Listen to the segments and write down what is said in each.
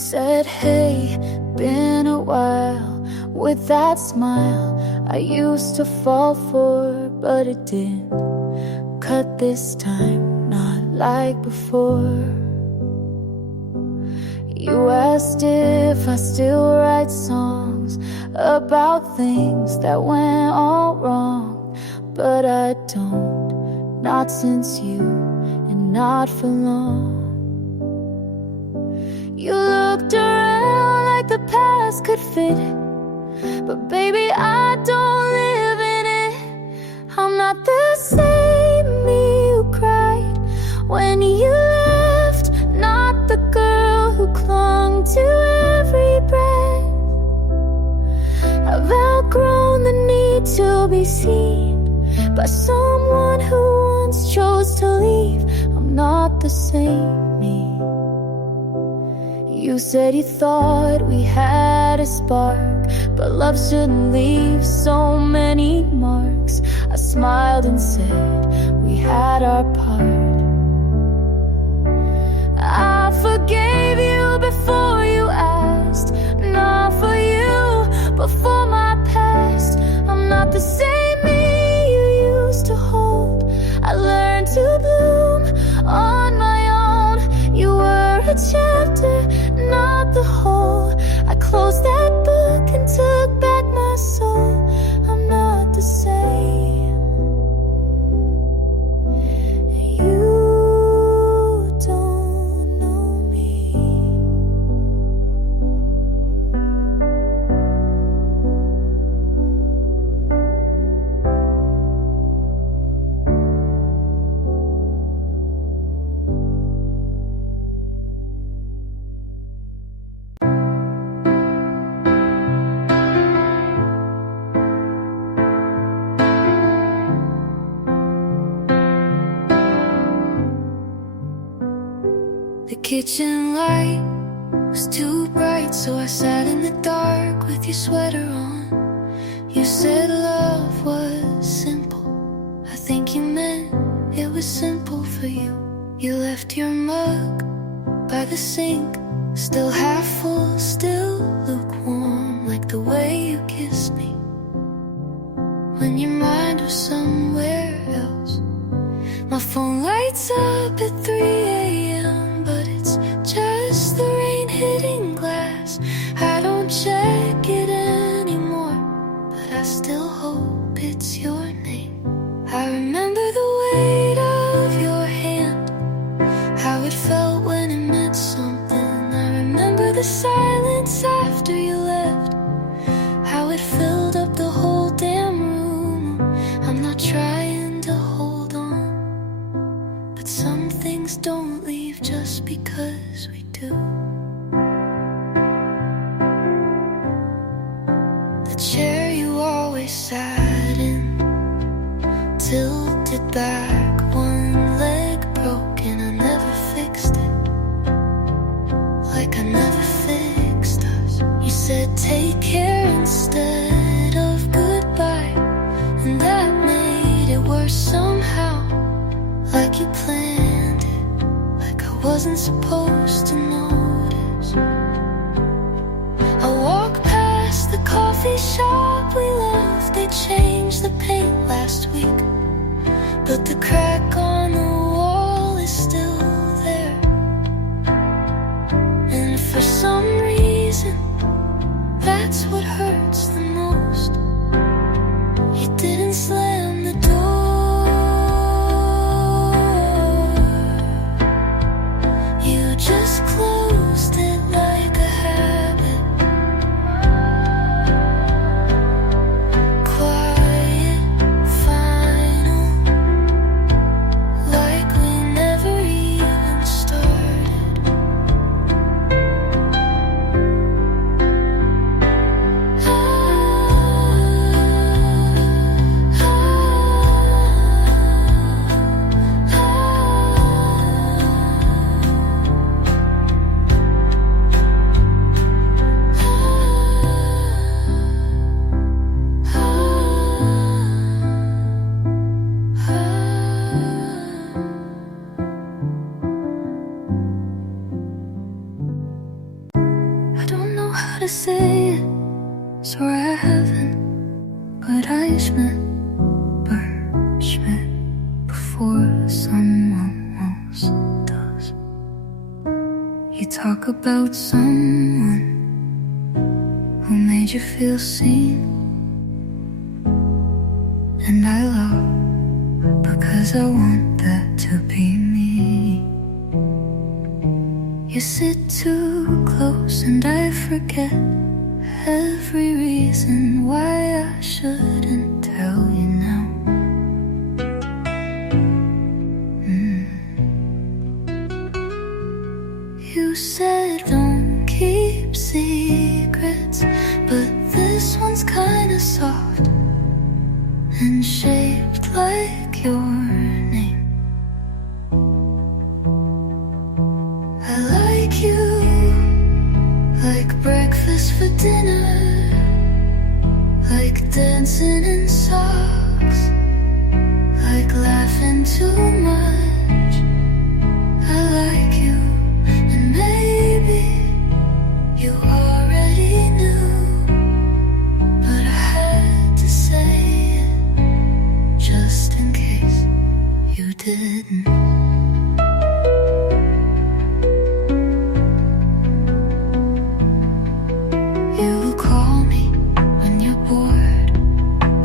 said, hey, been a while. With that smile I used to fall for, but it didn't cut this time, not like before. You asked if I still write songs about things that went all wrong, but I don't, not since you, and not for long. You looked around like the past could fit, but baby, I don't live in it. I'm not the same me who cried when you left, not the girl who clung to every breath. I've outgrown the need to be seen by someone who once chose to leave. I'm not the same me. You said you thought we had a spark, but love shouldn't leave so many marks. I smiled and said we had our part. I forgave you before you asked, not for you, but for my past. I'm not the same me you used to hold. I learned to bloom on my own. You were a chapter, not the whole. I closed that book and took back my soul. I'm not the same. You don't know me. The kitchen light was too bright, so I sat in the dark with your sweater on. You said love was simple. I think you meant it was simple for you. You left your mug by the sink, still half full, still lukewarm, like the way you kissed me when your mind was somewhere else. My phone lights up at 3 a.m., but it's just the rain hitting glass. I don't check it anymore, but I still hope it's your name. I remember the weight of your hand, how it felt when it meant something. I remember the silence after you left, how it filled up the whole damn room. I'm not trying to hold on, but some things don't leave just because we do. The chair you always sat in, tilted back, one leg broken. I never fixed it, like I never fixed us. You said take care instead of goodbye, and that made it worse somehow, like you planned it, like I wasn't supposed to notice. I walk past the coffee shop we left. They changed the paint last week, but the crack on the wall is still there. And for some reason, that's what hurts the most. You didn't slam the door, you just closed it like a habit. Quiet, final, like we never even started. talk about someone who made you feel seen. And I love because I want that to be me. You sit too close and I forget every reason why I shouldn't tell you now. You said don't keep secrets, but this one's kinda soft and shaped like your name. I like you, like breakfast for dinner, like dancing in socks, like laughing too much. I like you, and maybe you already knew, but I had to say it just in case you didn't. You call me when you're bored,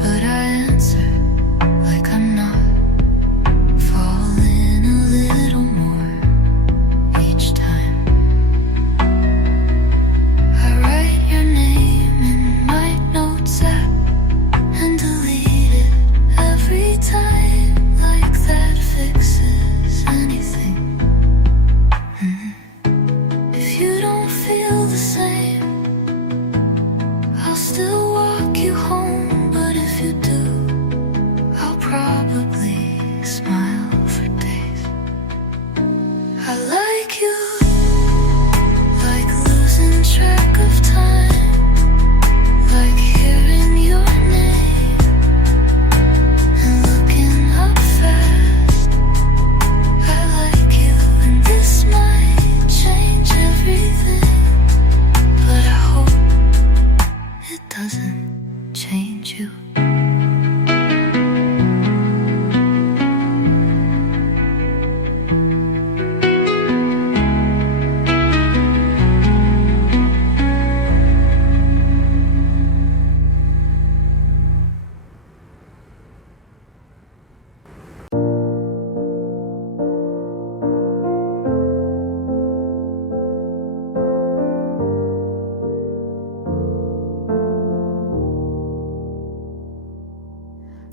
but I answer like I'm not. Falling a little more each time. I write your name in my notes app and delete it every time, like that fixes anything. If you don't feel the same, I'll still walk you home, but if you do, I'll probably smile for days. I like you, like losing track of time, like hearing your name and looking up fast. I like you, and this might change everything, but I hope it doesn't change you.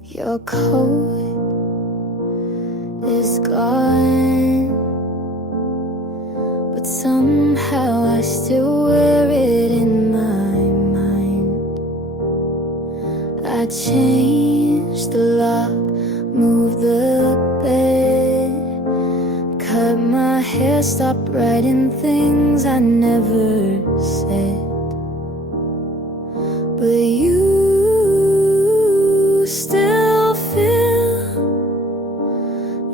Your coat is gone, but somehow I still wear it in my mind. I changed the lock, moved the bed, cut my hair, stopped writing things I never said. But you still fill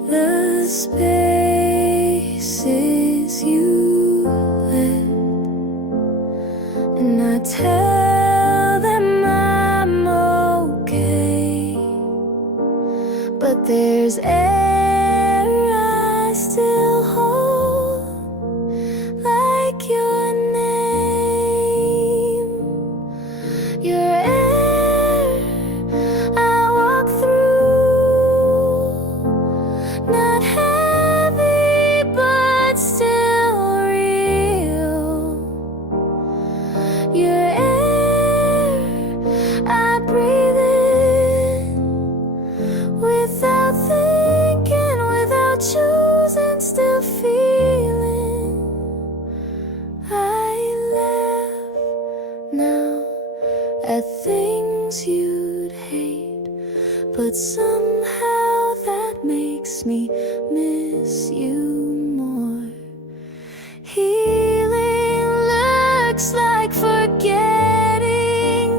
the spaces you left, and I tell them I'm okay, but there's air I still hold, like your name, your air I walk through, not heavy but still real. Your air I breathe in, without thinking, without choosing, still feeling. I laugh now at things you'd hate, but somehow that makes me miss you more. Healing looks like forgetting,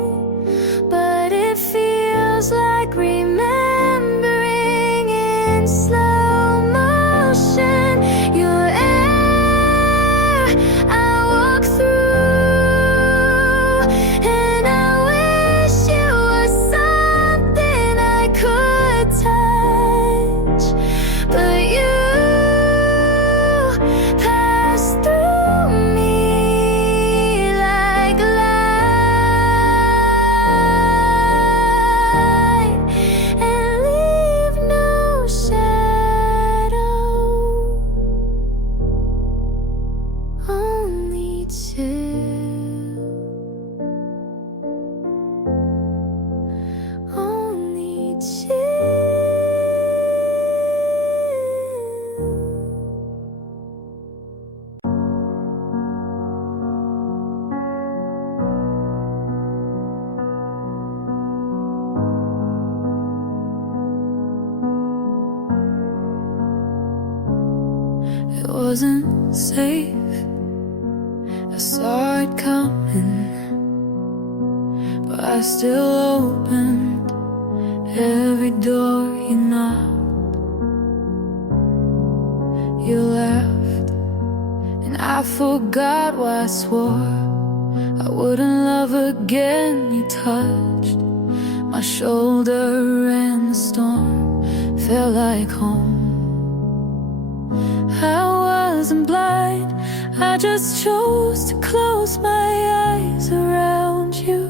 but it feels like remembering in slow motion. Your air I walk through, and I wish you were something I could touch, but you pass through me. It wasn't safe, I saw it coming, but I still opened every door you knocked. You left, and I forgot why I swore I wouldn't love again. You touched my shoulder and the storm felt like home. I wasn't blind, I just chose to close my eyes around you.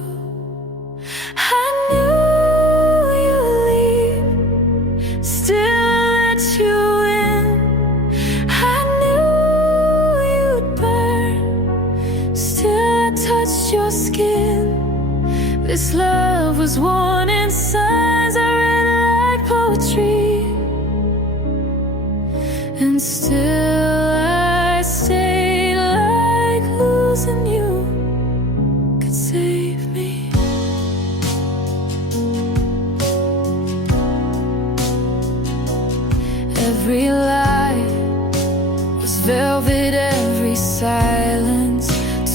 I knew you'd leave, still let you in. I knew you'd burn, still I touched your skin. This love was warning signs I read like poetry, and still I stayed like losing you could save me. Every lie was velvet, every silence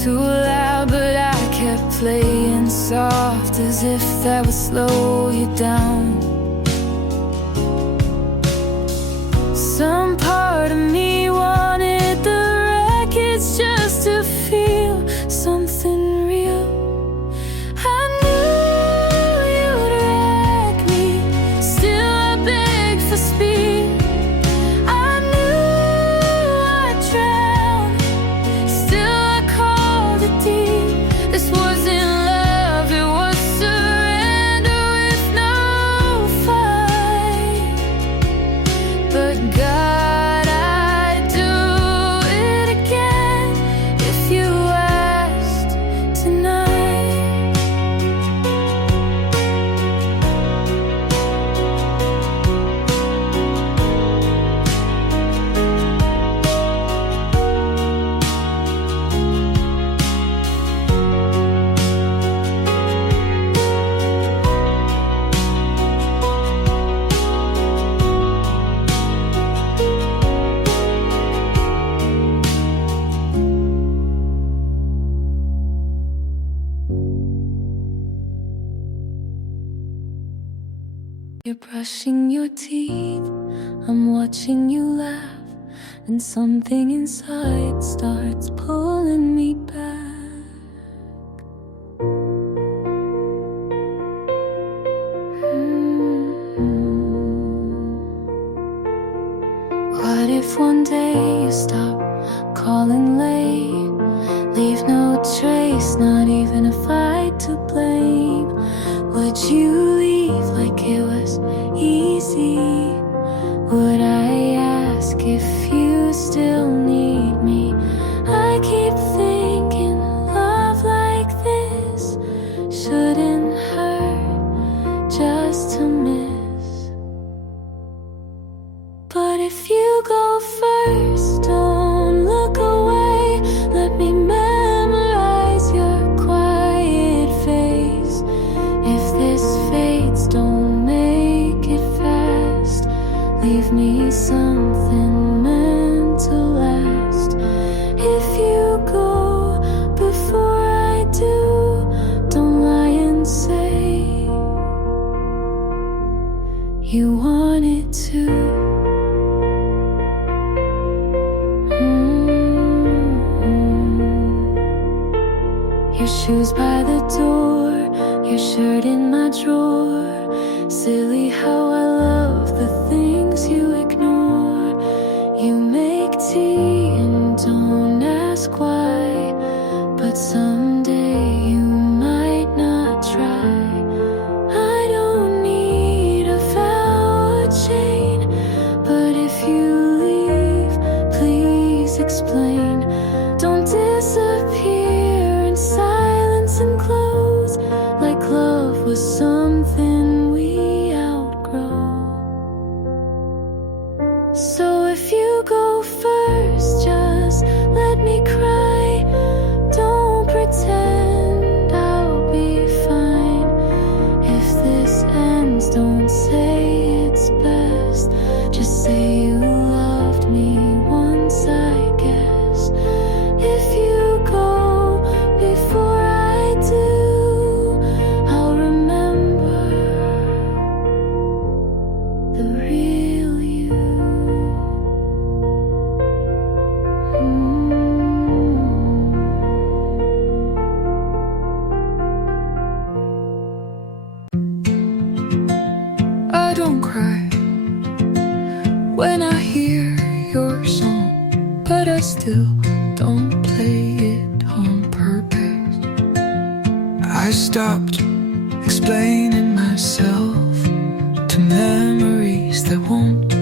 too loud, but I kept playing soft as if that would slow you down. Some part of me wanted the wreckage just to feel something real. I knew you'd wreck me, still I begged for speed. I knew I'd drown, still I called it deep. This wasn't love, it was surrender with no fight. But God, I'd do it again if you asked tonight. You're brushing your teeth, I'm watching you laugh, and something inside starts pulling me back. What if one day you stop calling late, leave no trace, not even a fight to blame? Would you leave like it was easy? Would I ask if you still need me? I keep thinking love like this shouldn't hurt just to miss. But if you go first, don't look away. Let me memorize your quiet face. If this fades, don't make it fast. Leave me something meant to last. If you go before I do, don't lie and say you wanted to. Your shoes by the door, your shirt in my drawer. Silly how I love the things you ignore. You make tea and don't ask why, but someday you might not try. I don't need a vow or chain, but if you leave, please explain. Don't disappear in silence and close, like love was something we outgrow. So if you go first, just let me cry. Don't pretend I'll be fine. If this ends, don't say it's best. Just say you loved me once the real you. I don't cry when I hear your song, but I still don't play it on purpose. I stopped explaining myself to memories that won't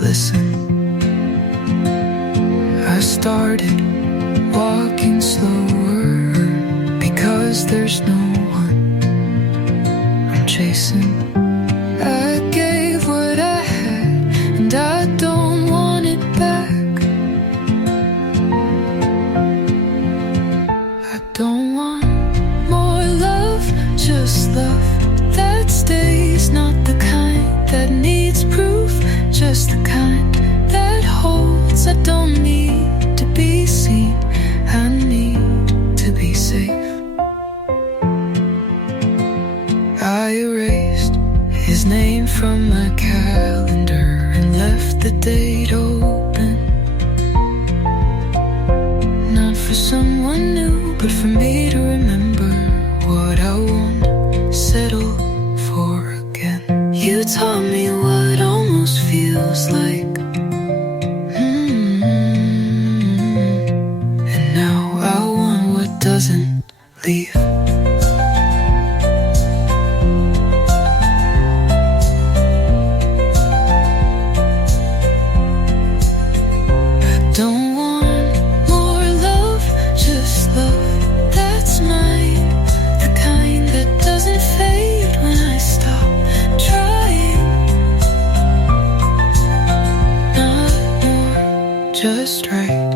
listen. I started walking slower because there's no one I'm chasing. I gave what I had and I don't want it back. I don't want more love, just love that stays, not the kind that needs proof, just the kind that holds. I don't need to be seen, I need to be safe. I erased his name from my calendar and left the date open, not for someone new, but for me to remember what I won't settle for again. You taught me what almost feels like, and now I want what doesn't leave. Don't want more love, just love that's mine, the kind that doesn't fade when I stop trying. Not more, just right.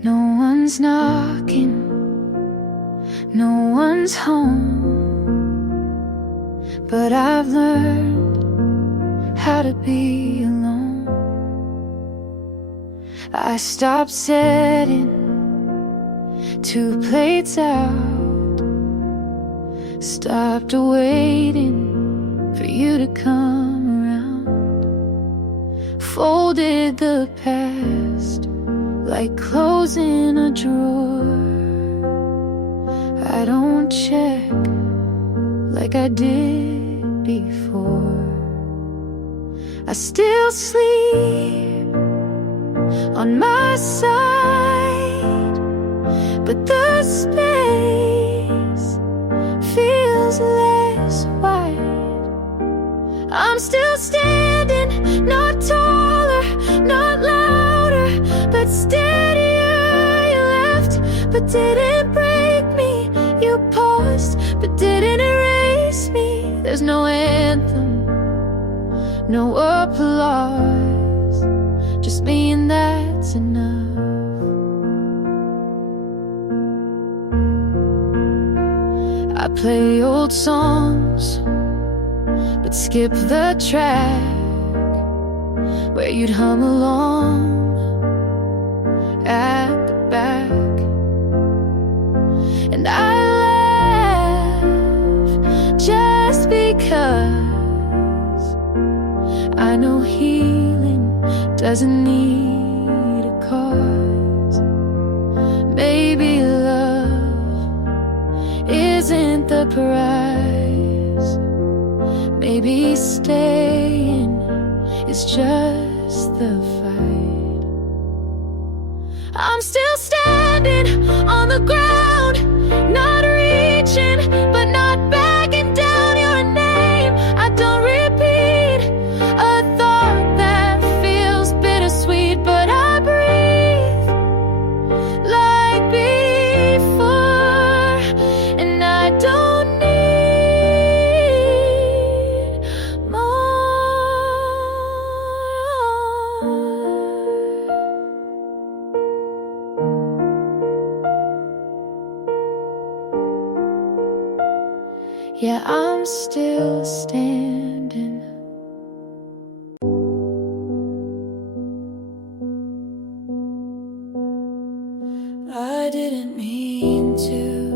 No one's knocking, no one's home, but I've learned how to be alone. I stopped setting 2 plates out, stopped waiting for you to come around, folded the past like clothes in a drawer. I don't check like I did before. I still sleep on my side, but the space feels less wide. I'm still standing, not taller, not louder, but steadier. You left, but didn't break me. You paused, but didn't erase me. There's no anthem, no applause, just me and that's enough. I play old songs, but skip the track where you'd hum along at the back. And I laugh just because I know healing doesn't need a cause. Maybe love isn't the prize. Maybe staying is just the fight. I'm still standing on the ground, not reaching, but not backing down. Your name, I don't repeat a thought that feels bittersweet, but I breathe like before, and I don't need more. Yeah, I'm still standing. I didn't mean to,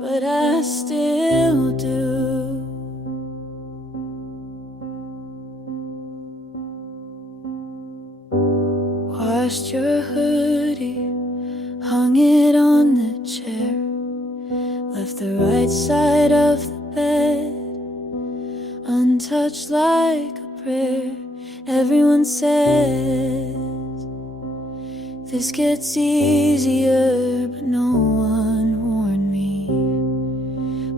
but I still do. Washed your hoodie, hung it on the chair, left the right side of the bed untouched like a prayer. Everyone says this gets easier, but no one warned me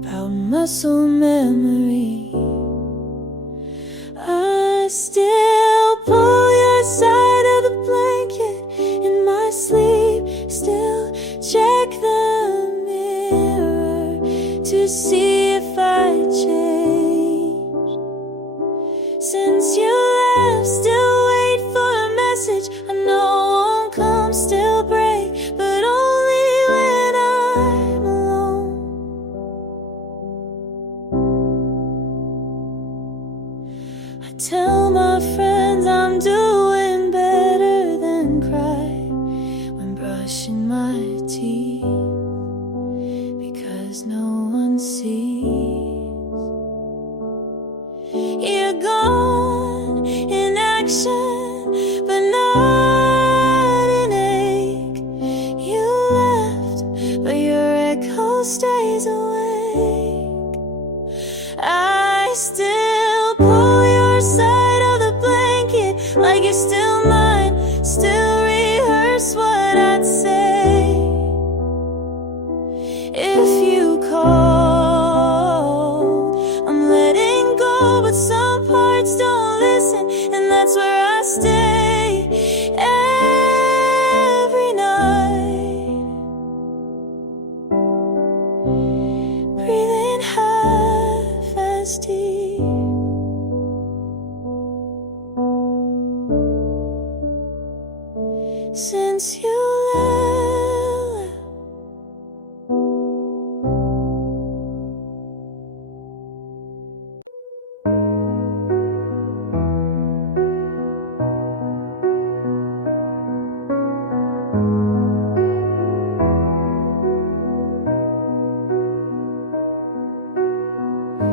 about muscle memory. I still pull your side of the blanket in my sleep, still check the mirror to see if I changed. Since you left, still wait for a message I know won't come, still break, but only when I'm alone. I tell my friends I'm doing better than cry when brushing my teeth, because no one sees. You're gone in action, but not in ache. You left, but your echo stays awake. I still pull your side of the blanket like you're still mine, still rehearse what I'd say if you called. I'm letting go, but some parts don't listen, and that's where I stay every night, breathing half as deep. Since you left,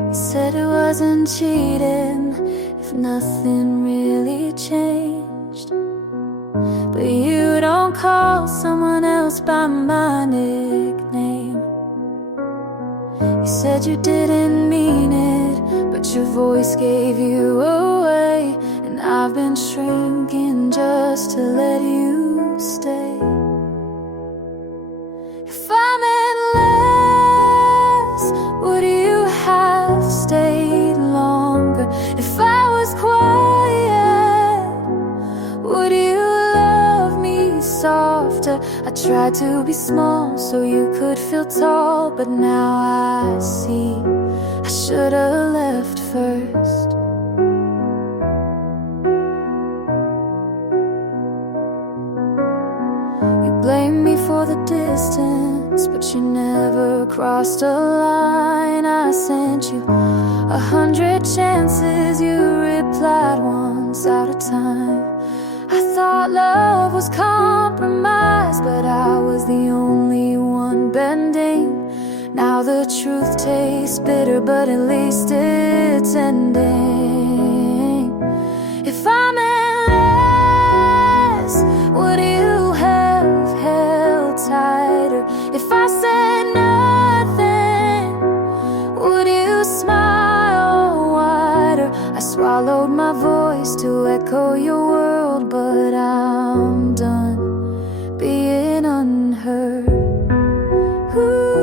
you said it wasn't cheating if nothing really changed, but you don't call someone else by my nickname. You said you didn't mean it, but your voice gave you away, and I've been shrinking just to let you stay. If I meant less, would you have stayed longer? If I was quiet, would you love me softer? I tried to be small so you could feel tall, but now I see I should've left first. You blame me for the distance, but you never crossed a line. I sent you 100 chances, you replied once out of time. I thought love was compromise, but I was the only one bending. Now the truth tastes bitter, but at least it's ending. If I meant less, would you have held tighter? If I said nothing, would you smile wider? I swallowed my voice to echo your world, but I'm done being unheard. Ooh.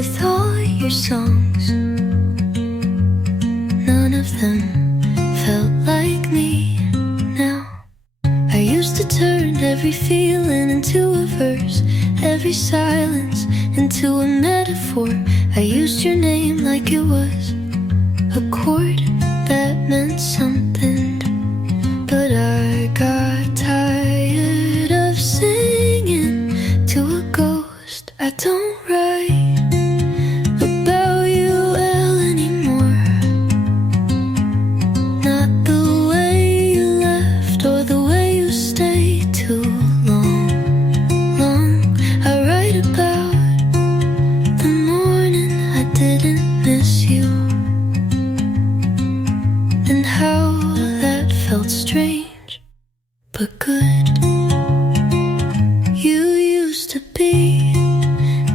with all your songs. None of them felt like me now. I used to turn every feeling into a verse, every silence into a metaphor. I used your name like it was a chord that meant something. But I got tired of singing to a ghost. I don't write about you well anymore. Not the way you left or the way you stayed too long. I write about the morning I didn't miss you, and how that felt strange but good. You used to be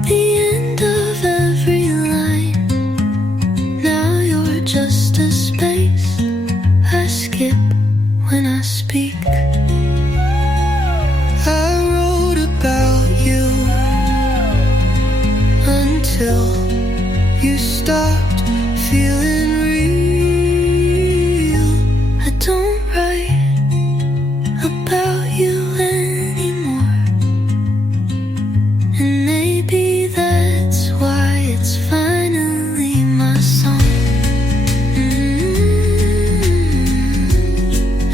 the end of every line. Now you're just a space I skip when I speak. I wrote about you until you stopped feeling real. I don't write about you anymore, and maybe that's why it's finally my song.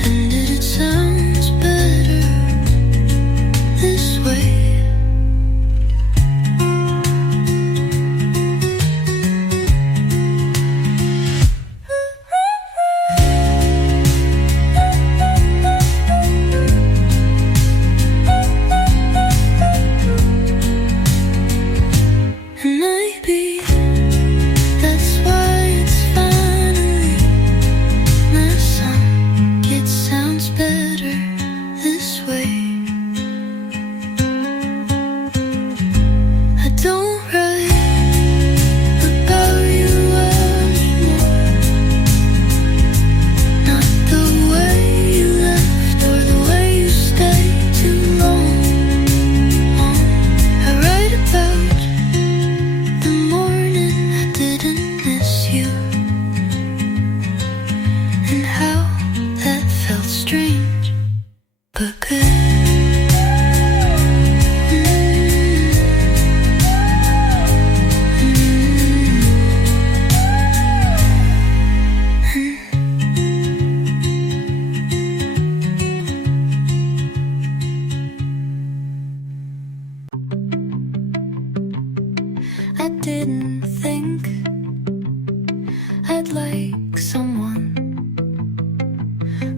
And it sounds better this way. And maybe that's why it's finally my song. It sounds better this way. I don't write about you anymore. Not the way you left or the way you stayed too long. I write about the morning I didn't miss you, and how that felt strange but good. I didn't think I'd like someone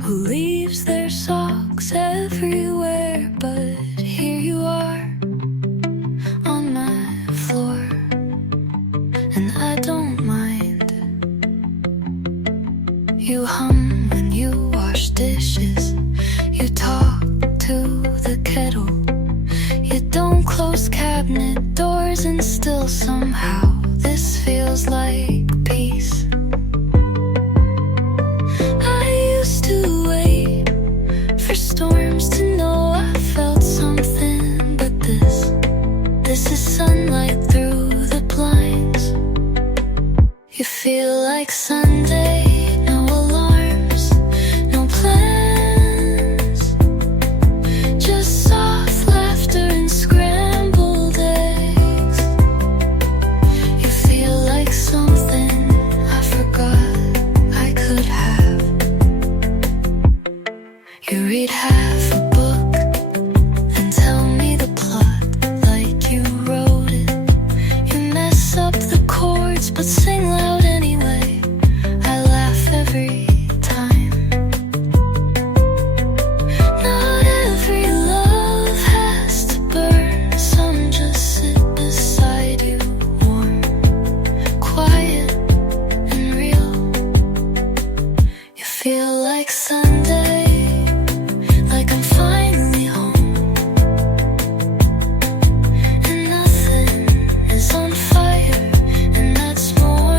who leaves their socks everywhere, but here you are on my floor, and I don't mind. You hum when you wash dishes, you talk to the kettle, you don't close cabinet doors, and still somehow this feels like peace. I used to wait for storms to know I felt something, but this is sunlight through the blinds. You feel like Sunday, no alarms, no plans, just soft laughter and scrambled eggs. You feel like something I forgot I could have. You read half a book and tell me the plot like you wrote it. You mess up the chords but sing loud anyway. I laugh every time. Not every love has to burn. Some just sit beside you, warm, quiet and real. You feel like Sunday, like I'm finally home, and nothing is on fire, and that's more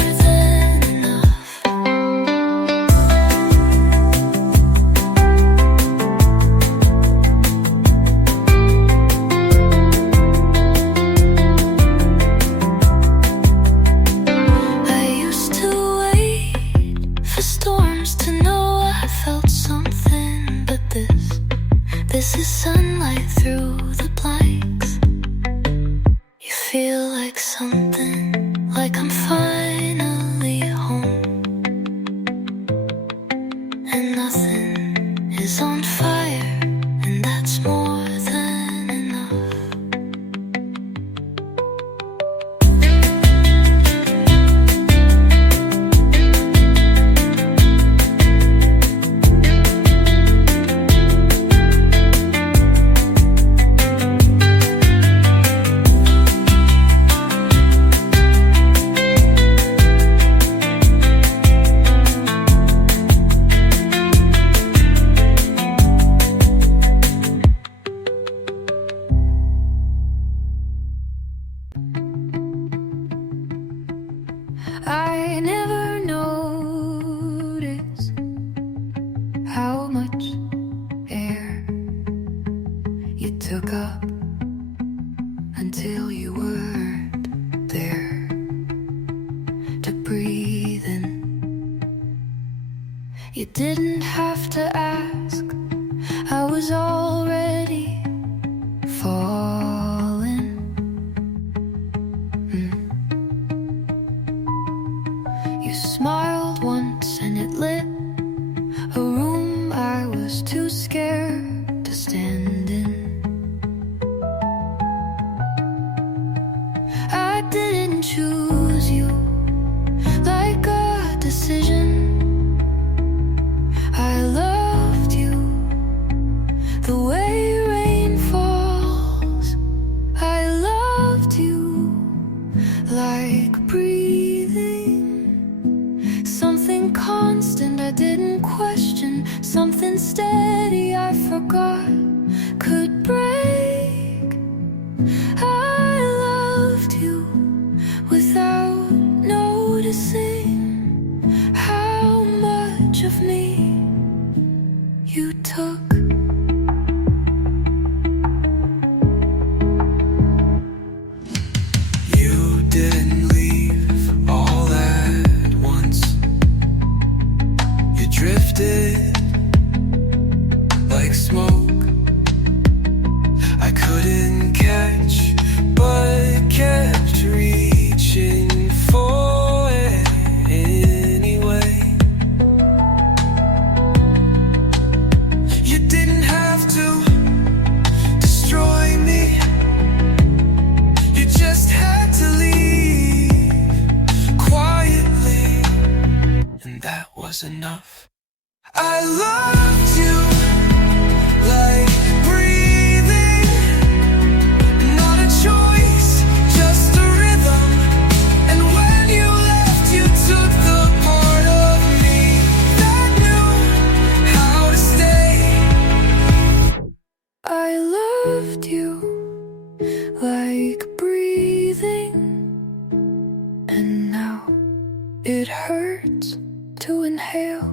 I never noticed how much air you took up until you weren't there to breathe in. You didn't have to ask, I was already falling. You smiled once and it lit a room I was too scared to stand in. I didn't choose you like a decision. I loved you the way rain falls. I loved you like breathing, something constant I didn't question, something steady I forgot could break. I loved you without noticing how much of me you took. You didn't leave all at once. You drifted like smoke. I couldn't catch, but kept reaching for it anyway. You didn't have to destroy me. You just had to leave quietly, and that was enough. I loved you like breathing, not a choice, just a rhythm. And when you left, you took the part of me that knew how to stay. I loved you like breathing, and now it hurts to inhale.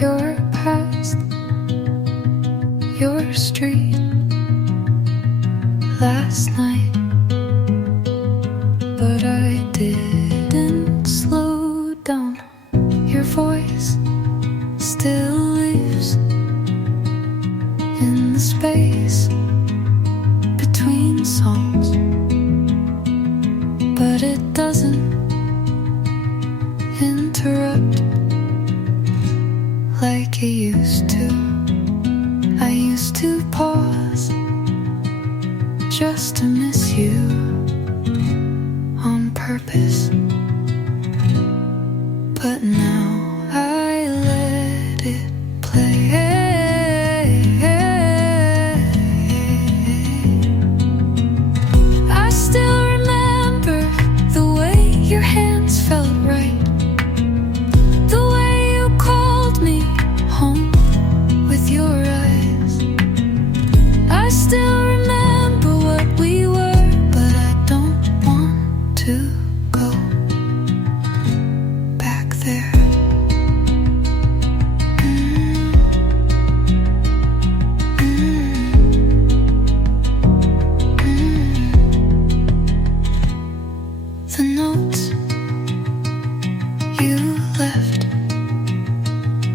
Your past, your street, last night, but I didn't slow down. Your voice still lives in the space between songs, but it doesn't interrupt like it used to. I used to pause just to miss you on purpose, but now I let it play. I still remember the way your hands felt right, the way you called me home with your eyes. I still remember what we were, but I don't want to go back there. The notes you left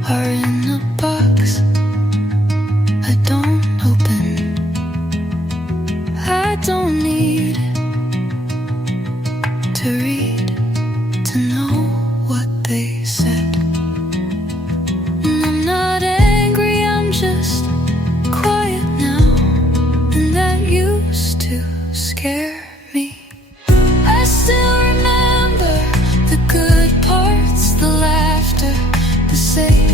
are in a box I don't open. I don't need to read to know what they said. And I'm not angry, I'm just quiet now, and that used to scare me. I still remember the good parts, the laughter, the say